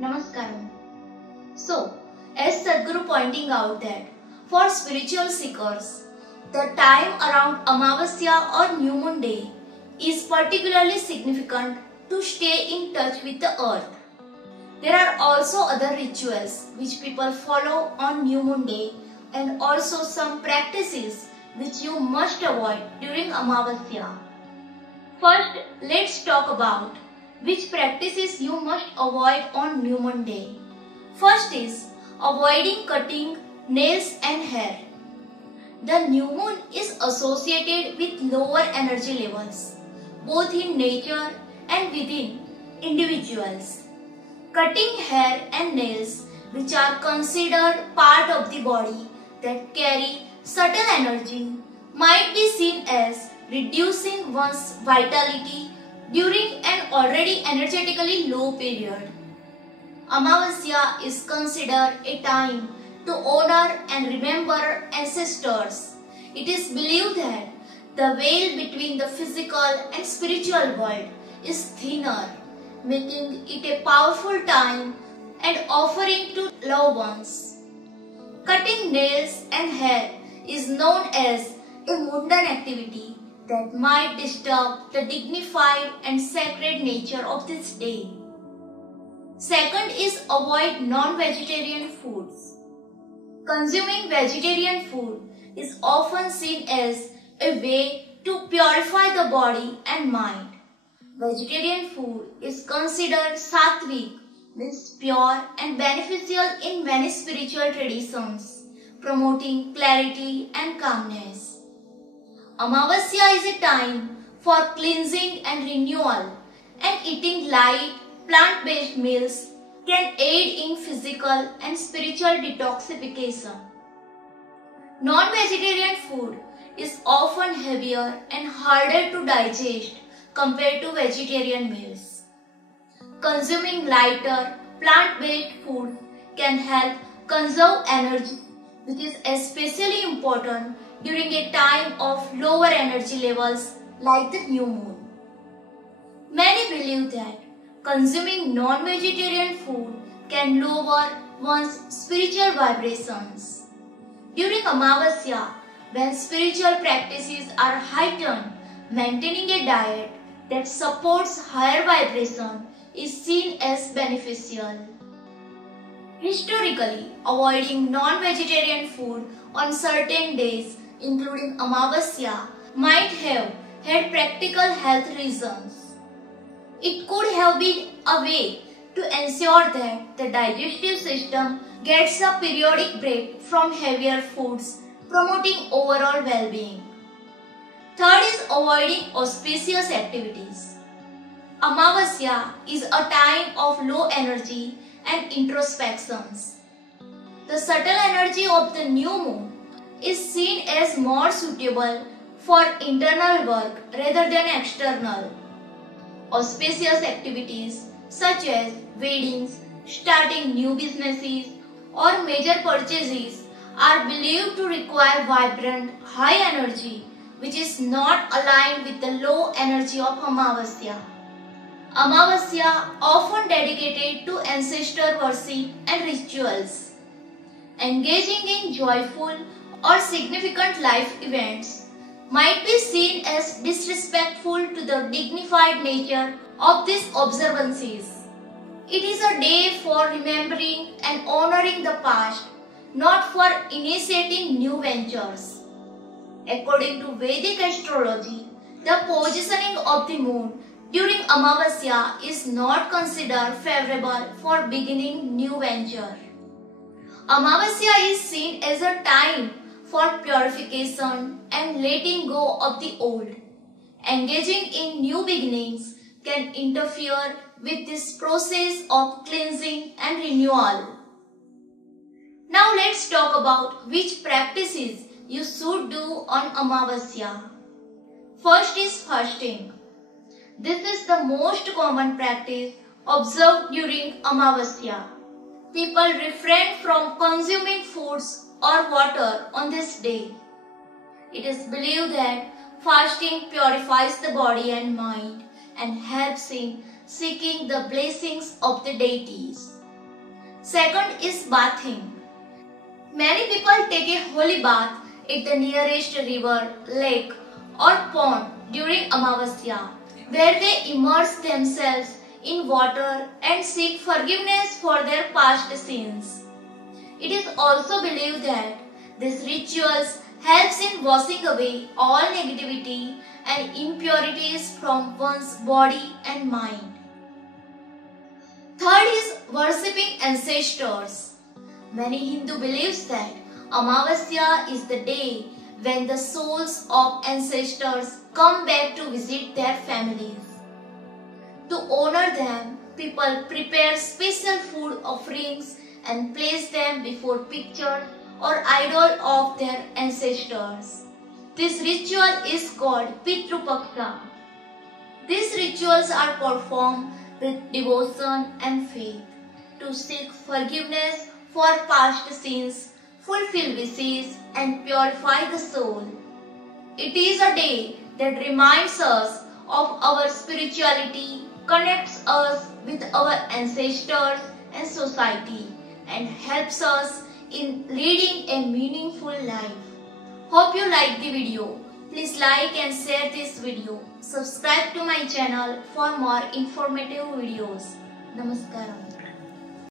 Namaskaram. So, as Sadhguru pointing out that for spiritual seekers, the time around Amavasya or New Moon Day is particularly significant to stay in touch with the earth. There are also other rituals which people follow on New Moon Day and also some practices which you must avoid during Amavasya. First, let's talk about which practices you must avoid on New Moon Day. First is avoiding cutting nails and hair. The new moon is associated with lower energy levels, both in nature and within individuals. Cutting hair and nails, which are considered part of the body that carry certain energy, might be seen as reducing one's vitality during an already energetically low period. Amavasya is considered a time to honor and remember ancestors. It is believed that the veil between the physical and spiritual world is thinner, making it a powerful time and offering to loved ones. Cutting nails and hair is known as a mundane activity that might disturb the dignified and sacred nature of this day. Second is avoid non-vegetarian foods. Consuming vegetarian food is often seen as a way to purify the body and mind. Vegetarian food is considered sattvic, means pure and beneficial in many spiritual traditions, promoting clarity and calmness. Amavasya is a time for cleansing and renewal, and eating light, plant-based meals can aid in physical and spiritual detoxification. Non-vegetarian food is often heavier and harder to digest compared to vegetarian meals. Consuming lighter, plant-based food can help conserve energy, which is especially important during a time of lower energy levels like the new moon. Many believe that consuming non-vegetarian food can lower one's spiritual vibrations. During Amavasya, when spiritual practices are heightened, maintaining a diet that supports higher vibration is seen as beneficial. Historically, avoiding non-vegetarian food on certain days, including Amavasya, might have had practical health reasons. It could have been a way to ensure that the digestive system gets a periodic break from heavier foods, promoting overall well-being. Third is avoiding auspicious activities. Amavasya is a time of low energy and introspections. The subtle energy of the new moon is seen as more suitable for internal work rather than external. Auspicious activities such as weddings, starting new businesses, or major purchases are believed to require vibrant, high energy, which is not aligned with the low energy of Amavasya. Amavasya, often dedicated to ancestor worship and rituals. Engaging in joyful or significant life events might be seen as disrespectful to the dignified nature of these observances. It is a day for remembering and honoring the past, not for initiating new ventures. According to Vedic astrology, the positioning of the moon during Amavasya is not considered favorable for beginning new venture. Amavasya is seen as a time for purification and letting go of the old. Engaging in new beginnings can interfere with this process of cleansing and renewal. Now let's talk about which practices you should do on Amavasya. First is fasting. This is the most common practice observed during Amavasya. People refrain from consuming foods or water on this day. It is believed that fasting purifies the body and mind and helps in seeking the blessings of the deities. Second is bathing. Many people take a holy bath at the nearest river, lake or pond during Amavasya, where they immerse themselves in water and seek forgiveness for their past sins. It is also believed that these rituals helps in washing away all negativity and impurities from one's body and mind. Third is worshipping ancestors. Many Hindu believes that Amavasya is the day when the souls of ancestors come back to visit their families. To honor them, people prepare special food offerings and place them before pictures or idol of their ancestors. This ritual is called Pitru Paksha. These rituals are performed with devotion and faith to seek forgiveness for past sins, fulfill wishes and purify the soul. It is a day that reminds us of our spirituality, connects us with our ancestors and society, and helps us in leading a meaningful life. Hope you like the video. Please like and share this video. Subscribe to my channel for more informative videos. Namaskaram.